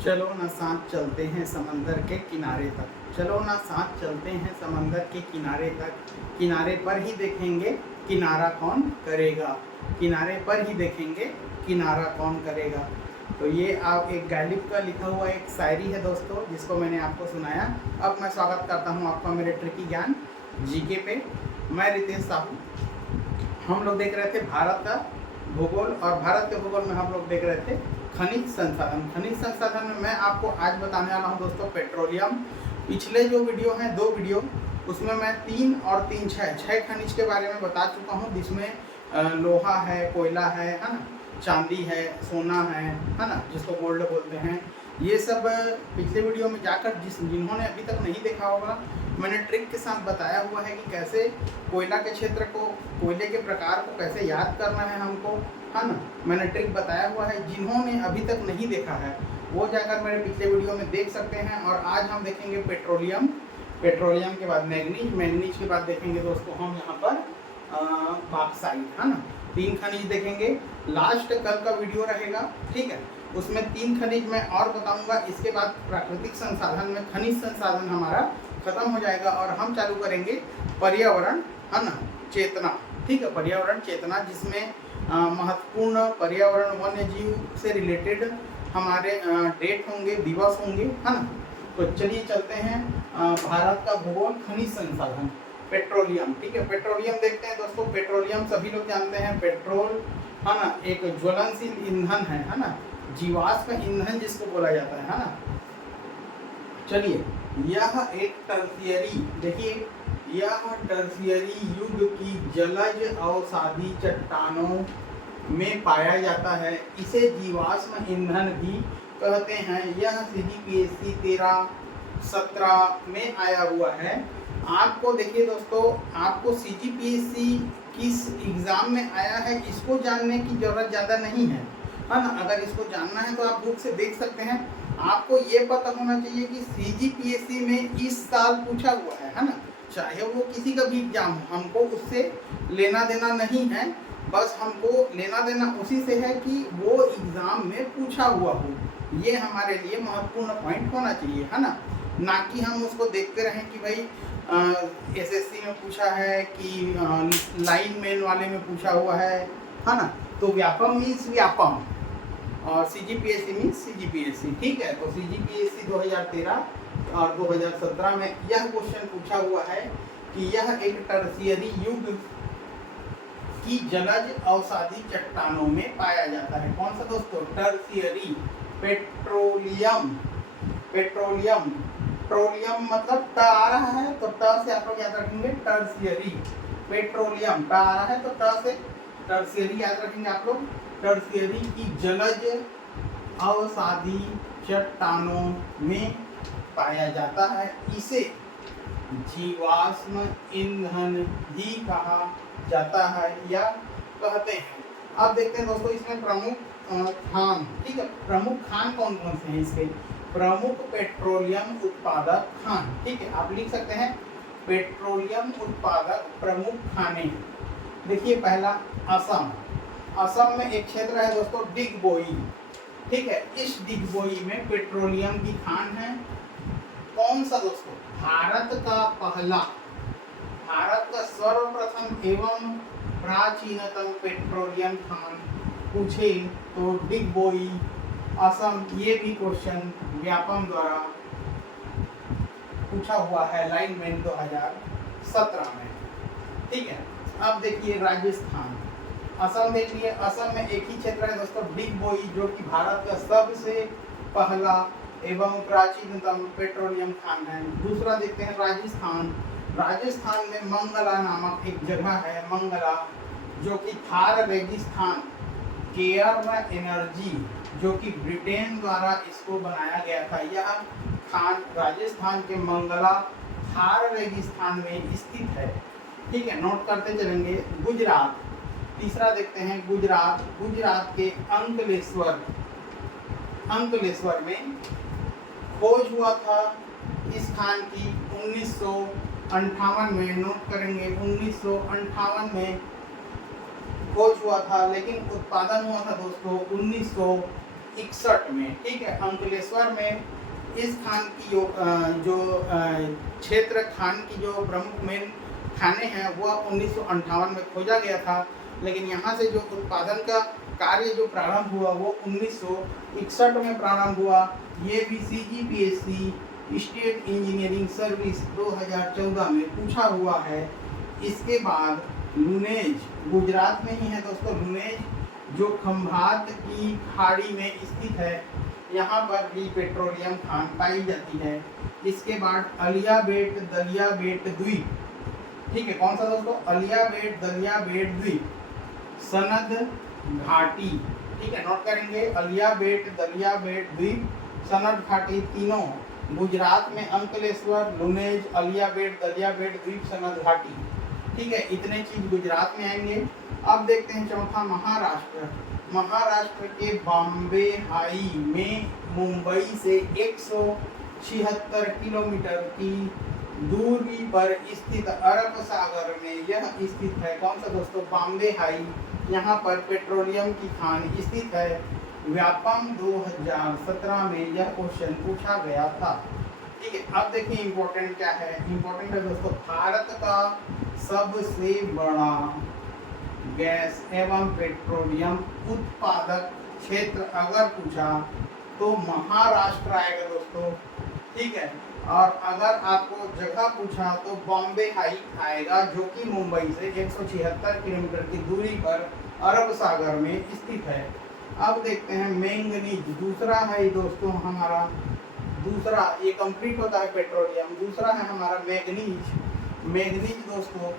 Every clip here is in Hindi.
चलो ना साथ चलते हैं समंदर के किनारे तक। चलो ना साथ चलते हैं समंदर के किनारे तक। किनारे पर ही देखेंगे किनारा कौन करेगा। किनारे पर ही देखेंगे किनारा कौन करेगा। तो ये आप एक गालिब का लिखा हुआ एक शायरी है दोस्तों, जिसको मैंने आपको सुनाया। अब मैं स्वागत करता हूँ आपका मेरे ट्रिकी ज्ञान जीके पे। मैं रितेश साहू। हम लोग देख रहे थे भारत का भूगोल, और भारत के भूगोल में हम लोग देख रहे थे खनिज संसाधन। खनिज संसाधन में मैं आपको आज बताने वाला हूँ दोस्तों पेट्रोलियम। पिछले जो वीडियो हैं 2 वीडियो, उसमें मैं 3 और 3 6 खनिज के बारे में बता चुका हूँ, जिसमें लोहा है, कोयला है ना, चांदी है, सोना है ना, जिसको गोल्ड बोलते हैं। ये सब पिछले वीडियो में जाकर जिन्होंने अभी तक नहीं देखा होगा, मैंने ट्रिक के साथ बताया हुआ है कि कैसे कोयला के क्षेत्र को, कोयले के प्रकार को कैसे याद करना है हमको, है ना। मैंने ट्रिक बताया हुआ है, जिन्होंने अभी तक नहीं देखा है वो जाकर मेरे पिछले वीडियो में देख सकते हैं। और आज हम देखेंगे पेट्रोलियम, पेट्रोलियम के बाद मैग्नीज, मैग्नीज के बाद देखेंगे दोस्तों हम यहाँ पर बॉक्साइट, है ना। 3 खनिज देखेंगे। लास्ट कल का वीडियो रहेगा, ठीक है, उसमें 3 खनिज मैं और बताऊंगा। इसके बाद प्राकृतिक संसाधन में खनिज संसाधन हमारा खत्म हो जाएगा और हम चालू करेंगे पर्यावरण, है ना, चेतना। ठीक है, पर्यावरण चेतना, जिसमें महत्वपूर्ण पर्यावरण वन्य जीव से रिलेटेड हमारे डेट होंगे, दिवस होंगे, है ना। तो चलिए चलते हैं भारत का भूगोल, खनिज संसाधन, पेट्रोलियम। ठीक है, पेट्रोलियम देखते हैं दोस्तों। पेट्रोलियम सभी लोग जानते हैं, पेट्रोल, है ना, एक ज्वलनशील ईंधन है ना, जीवाश्म ईंधन जिसको बोला जाता है ना। चलिए, यह एक टर्शियरी, देखिए, यह टर्शियरी युग की जलज अवसादी चट्टानों में पाया जाता है। इसे जीवाश्म ईंधन भी कहते हैं। यह CGPSC 13-17 में आया हुआ है। आपको देखिए दोस्तों, आपको CGPSC किस एग्ज़ाम में आया है इसको जानने की ज़रूरत ज़्यादा नहीं है ना। अगर इसको जानना है तो आप बुक से देख सकते हैं। आपको ये पता होना चाहिए कि CGPSC में इस साल पूछा हुआ है ना, चाहे वो किसी का भी एग्जाम हो, हमको उससे लेना देना नहीं है। बस हमको लेना देना उसी से है कि वो एग्ज़ाम में पूछा हुआ हो। ये हमारे लिए महत्वपूर्ण पॉइंट होना चाहिए, है ना कि हम उसको देखते रहें कि भाई SSC में पूछा है कि लाइन मैन वाले में पूछा हुआ है ना। तो व्यापम मीन्स व्यापम और CGPSC मीन्स CGPSC। ठीक है, तो CGPSC 2013 और 2017 में यह क्वेश्चन पूछा हुआ है कि यह एक टर्शियरी युग की जलज अवसादी चट्टानों में पाया जाता है। कौन सा दोस्तों? टर्शियरी। पेट्रोलियम, पेट्रोलियम, पेट्रोलियम मतलब ट आ रहा है तो ट से आप लोग याद रखेंगे टर्शियरी। पेट्रोलियम ट आ रहा है तो ट से टर्शियरी याद रखेंगे आप लोग। टर्शियरी की जलज अवसादी चट्टानों में पाया जाता है। इसे जीवाश्म ईंधन भी कहा जाता है या कहते हैं। अब देखते हैं दोस्तों इसमें प्रमुख खान, ठीक है, प्रमुख खान कौन कौन से हैं इसके? प्रमुख पेट्रोलियम उत्पादक खान। ठीक है, आप लिख सकते हैं पेट्रोलियम उत्पादक प्रमुख खाने। देखिए, पहला असम। असम में एक क्षेत्र है दोस्तों डिगबोई। ठीक है, इस डिगबोई में पेट्रोलियम की खान है। कौन सा दोस्तों? भारत का पहला, भारत का सर्वप्रथम एवं प्राचीनतम पेट्रोलियम खान पूछे तो डिगबोई, असम। ये भी क्वेश्चन व्यापम द्वारा पूछा हुआ है लाइनमैन 2017 में। ठीक है, अब देखिए राजस्थान। असम देख लिए, असम में एक ही क्षेत्र है दोस्तों डिगबोई, जो कि भारत का सबसे पहला एवं प्राचीनतम पेट्रोलियम खान है। दूसरा देखते हैं राजस्थान। राजस्थान में मंगला नामक एक जगह है, मंगला, जो कि थार रेगिस्तान, केयर एनर्जी, जो कि ब्रिटेन द्वारा इसको बनाया गया था। यह खान राजस्थान के मंगला थार रेगिस्तान में स्थित है। ठीक है, नोट करते चलेंगे। गुजरात, तीसरा देखते हैं गुजरात। गुजरात के अंकलेश्वर, अंकलेश्वर में खोज हुआ था इस खान की 1958 में। नोट करेंगे 1958 में खोज हुआ था, लेकिन उत्पादन हुआ था दोस्तों 19 1961 में, ठीक है। अंकलेश्वर में इस खान की जो क्षेत्र खान की जो प्रमुख मेन खाने हैं वह 1958 में खोजा गया था, लेकिन यहाँ से जो उत्पादन का कार्य जो प्रारंभ हुआ वो 1961 में प्रारंभ हुआ। ये भी CGPSC स्टेट इंजीनियरिंग सर्विस 2014 में पूछा हुआ है। इसके बाद लुनेज, गुजरात में ही है दोस्तों लुनेज, जो खंभात की खाड़ी में स्थित है, यहाँ पर भी पेट्रोलियम खान पाई जाती है। इसके बाद अलियाबेट दलियाबेट द्वीप, ठीक है, कौन सा दोस्तों, अलियाबेट दलियाबेट द्वीप, सनद घाटी, ठीक है, नोट करेंगे, अलियाबेट दलियाबेट द्वीप, सनद घाटी, तीनों गुजरात में अंकलेश्वर, लुनेज, अलियाबेट दलियाबेट द्वीप, सनद घाटी, ठीक है, इतने चीज गुजरात में आएंगे। अब देखते हैं चौथा महाराष्ट्र। महाराष्ट्र के बॉम्बे हाई में मुंबई से 176 किलोमीटर की दूरी पर स्थित अरब सागर में यह स्थित है। कौन सा दोस्तों, बॉम्बे हाई, यहाँ पर पेट्रोलियम की खान स्थित है। व्यापम 2017 में यह क्वेश्चन पूछा गया था, ठीक है। अब देखिए इंपॉर्टेंट क्या है, इंपॉर्टेंट है दोस्तों, भारत का सबसे बड़ा गैस एवं पेट्रोलियम उत्पादक क्षेत्र अगर पूछा तो महाराष्ट्र आएगा दोस्तों, ठीक है। और अगर आपको जगह पूछा तो बॉम्बे हाई आएगा, जो कि मुंबई से 176 किलोमीटर की दूरी पर अरब सागर में स्थित है। अब देखते हैं मैंगनीज, दूसरा है दोस्तों हमारा, दूसरा ये कंप्लीट होता है पेट्रोलियम, दूसरा है हमारा मैंगनीज। मैंगनीज दोस्तों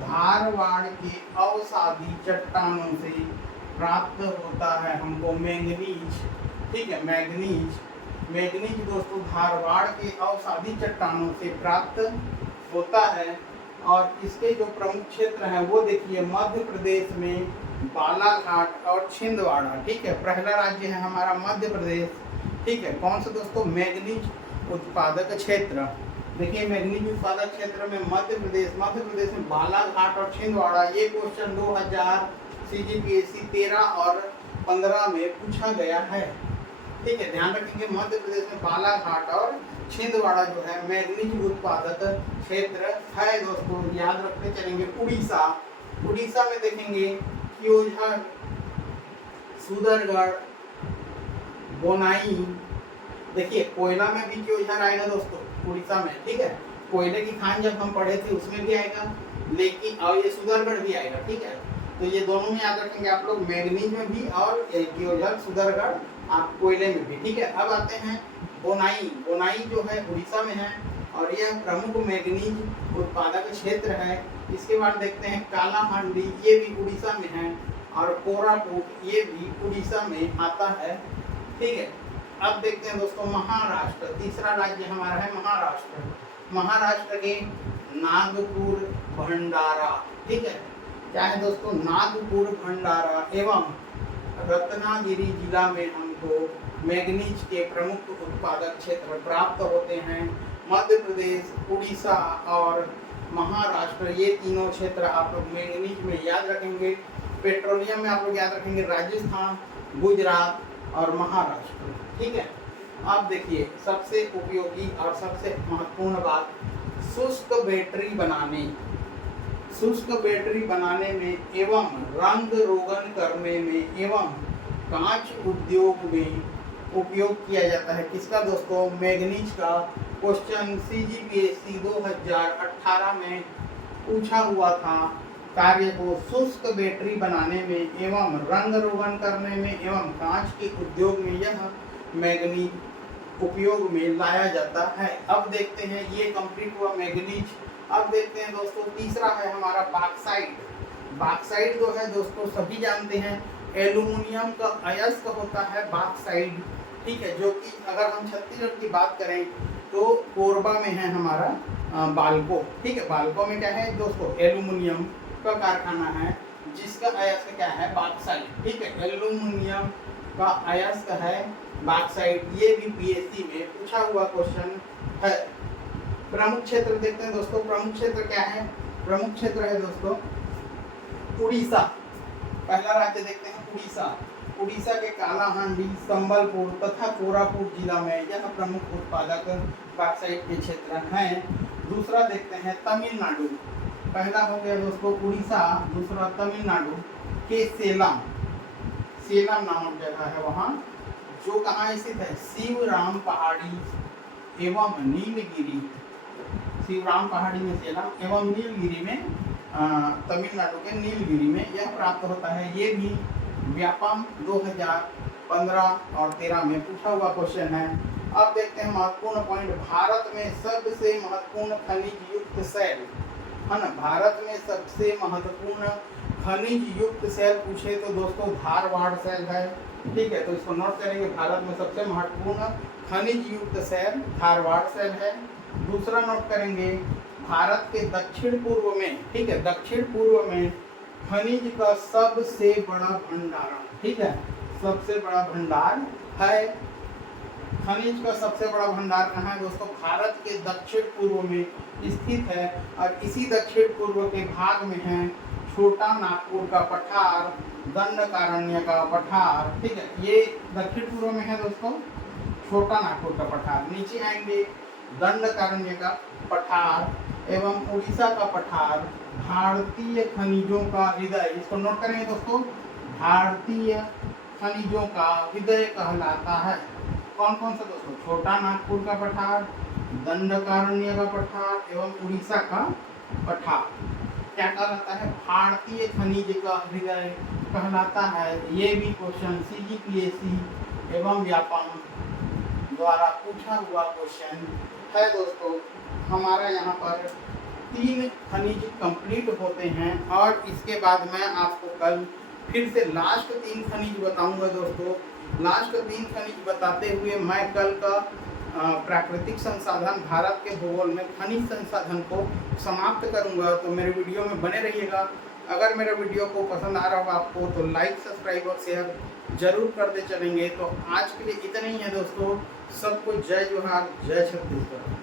धारवाड़ के अवसादी चट्टानों से प्राप्त होता है हमको मैंगनीज, ठीक है, मैंगनीज। मैंगनीज दोस्तों धारवाड़ के अवसादी चट्टानों से प्राप्त होता है। और इसके जो प्रमुख क्षेत्र हैं वो देखिए, मध्य प्रदेश में बालाघाट और छिंदवाड़ा, ठीक है, पहला राज्य है हमारा मध्य प्रदेश, ठीक है। कौन सा दोस्तों, मैंगनीज उत्पादक क्षेत्र, देखिए मैंगनीज उत्पादक क्षेत्र में मध्य प्रदेश में बालाघाट और छिंदवाड़ा। ये क्वेश्चन 2000 CGPSC 13 और 15 में पूछा गया है, ठीक है, ध्यान रखेंगे। मध्य प्रदेश में बालाघाट और छिंदवाड़ा जो है मैंगनीज उत्पादक क्षेत्र है दोस्तों, याद रखते चलेंगे। उड़ीसा में देखेंगे क्योंझर, सुंदरगढ़, बोनाई, देखिए कोयला में भी क्योंझर आएगा दोस्तों उड़ीसा में, ठीक है, कोयले की खान जब हम पढ़े थे उसमें भी आएगा, लेकिन और ये सुंदरगढ़ भी आएगा, ठीक है। तो ये दोनों में याद रखेंगे आप लोग, मैंगनीज में भी और क्योंझर, सुंदरगढ़ आप कोयले में भी, ठीक है। अब आते हैं बोनाई जो है उड़ीसा में है और यह प्रमुख मैंगनीज उत्पादक क्षेत्र है। इसके बाद देखते हैं कालाहांडी, ये भी उड़ीसा में है, और कोरापुट ये भी उड़ीसा में आता है, ठीक है। अब देखते हैं दोस्तों महाराष्ट्र, तीसरा राज्य हमारा है महाराष्ट्र के नागपुर भंडारा, ठीक है, क्या है दोस्तों, नागपुर भंडारा एवं रत्नागिरी जिला में हमको मैंगनीज के प्रमुख उत्पादक क्षेत्र प्राप्त होते हैं। मध्य प्रदेश, उड़ीसा और महाराष्ट्र, ये तीनों क्षेत्र आप लोग मैंगनीज में याद रखेंगे। पेट्रोलियम में आप लोग याद रखेंगे राजस्थान, गुजरात और महाराष्ट्र, ठीक है। अब देखिए सबसे उपयोगी और सबसे महत्वपूर्ण बात, शुष्क बैटरी बनाने में एवं रंग रोगन करने में एवं कांच उद्योग में उपयोग किया जाता है। किसका दोस्तों, मैंगनीज का। क्वेश्चन CGPSC 2018 में पूछा हुआ था। कार्य को शुष्क बैटरी बनाने में एवं रंग रोगन करने में एवं कांच के उद्योग में यह मैंगनीज उपयोग में लाया जाता है। अब देखते हैं, ये कंप्लीट हुआ मैंगनीज। अब देखते हैं दोस्तों तीसरा है हमारा बॉक्साइट जो है दोस्तों सभी जानते हैं, एल्यूमिनियम का अयस्क होता है बॉक्साइट, ठीक है, जो कि अगर हम छत्तीसगढ़ की बात करें तो कोरबा में है हमारा बालको, ठीक है। बालको में क्या है दोस्तों, एल्यूमिनियम का कारखाना है जिसका अयस्क क्या है, बॉक्साइट, ठीक है, एल्यूमिनियम का अयस्क है बॉक्साइट। ये भी PSC में पूछा हुआ क्वेश्चन है। प्रमुख क्षेत्र देखते हैं दोस्तों, प्रमुख क्षेत्र क्या है, प्रमुख क्षेत्र है दोस्तों उड़ीसा, पहला राज्य देखते हैं उड़ीसा के कालाहांडी, संबलपुर तथा कोरापुट जिला में यह प्रमुख उत्पादक बॉक्साइट के क्षेत्र हैं। दूसरा देखते हैं तमिलनाडु। पहला हो गया दोस्तों उड़ीसा, दूसरा तमिलनाडु के सेलम। सेलम नामक जगह है वहाँ, जो कहाँ स्थित है, शिवराम पहाड़ी एवं नीलगिरी। शिवराम पहाड़ी में सेलम एवं नीलगिरी में तमिलनाडु के नीलगिरी में यह प्राप्त होता है। ये भी व्यापम 2015 और 13 में पूछा हुआ क्वेश्चन है। अब देखते हैं महत्वपूर्ण पॉइंट। भारत में सबसे महत्वपूर्ण खनिज युक्त शैल है ना, भारत में सबसे महत्वपूर्ण खनिज युक्त शैल पूछे तो दोस्तों धारवाड़ शैल है। ठीक है, तो इसको नोट करेंगे, भारत में सबसे महत्वपूर्ण खनिज युक्त शैल धारवाड़ शैल है। दूसरा नोट करेंगे भारत के दक्षिण पूर्व में, ठीक है, दक्षिण पूर्व में खनिज का सबसे बड़ा भंडारण, ठीक है, सबसे बड़ा भंडार है। खनिज का सबसे बड़ा भंडार कहाँ है दोस्तों, भारत के दक्षिण पूर्व में स्थित है। और इसी दक्षिण पूर्व के भाग में है छोटा नागपुर का पठार, दंडकारण्य का पठार। ठीक है, ये दक्षिण पूर्व में है दोस्तों छोटा नागपुर का पठार। नीचे आएंगे दंडकारण्य का पठार एवं उड़ीसा का पठार, भारतीय खनिजों का हृदय। इसको नोट करेंगे दोस्तों, भारतीय खनिजों का हृदय कहलाता है। कौन कौन सा दोस्तों, छोटा नागपुर का पठार, दंडकारण्य का पठार एवं उड़ीसा का पठार। क्या कहलाता है, भारतीय खनिज का हृदय कहलाता है। ये भी क्वेश्चन CGPSC एवं व्यापम द्वारा पूछा हुआ क्वेश्चन है दोस्तों। हमारा यहाँ पर 3 खनिज कंप्लीट होते हैं और इसके बाद मैं आपको कल फिर से लास्ट 3 खनिज बताऊंगा दोस्तों। लास्ट 3 खनिज बताते हुए मैं कल का प्राकृतिक संसाधन भारत के भूगोल में खनिज संसाधन को समाप्त करूंगा। तो मेरे वीडियो में बने रहिएगा। अगर मेरे वीडियो को पसंद आ रहा होगा आपको तो लाइक, सब्सक्राइब और शेयर जरूर करते चलेंगे। तो आज के लिए इतना ही है दोस्तों। सबको जय जोहार, जय छत्तीसगढ़।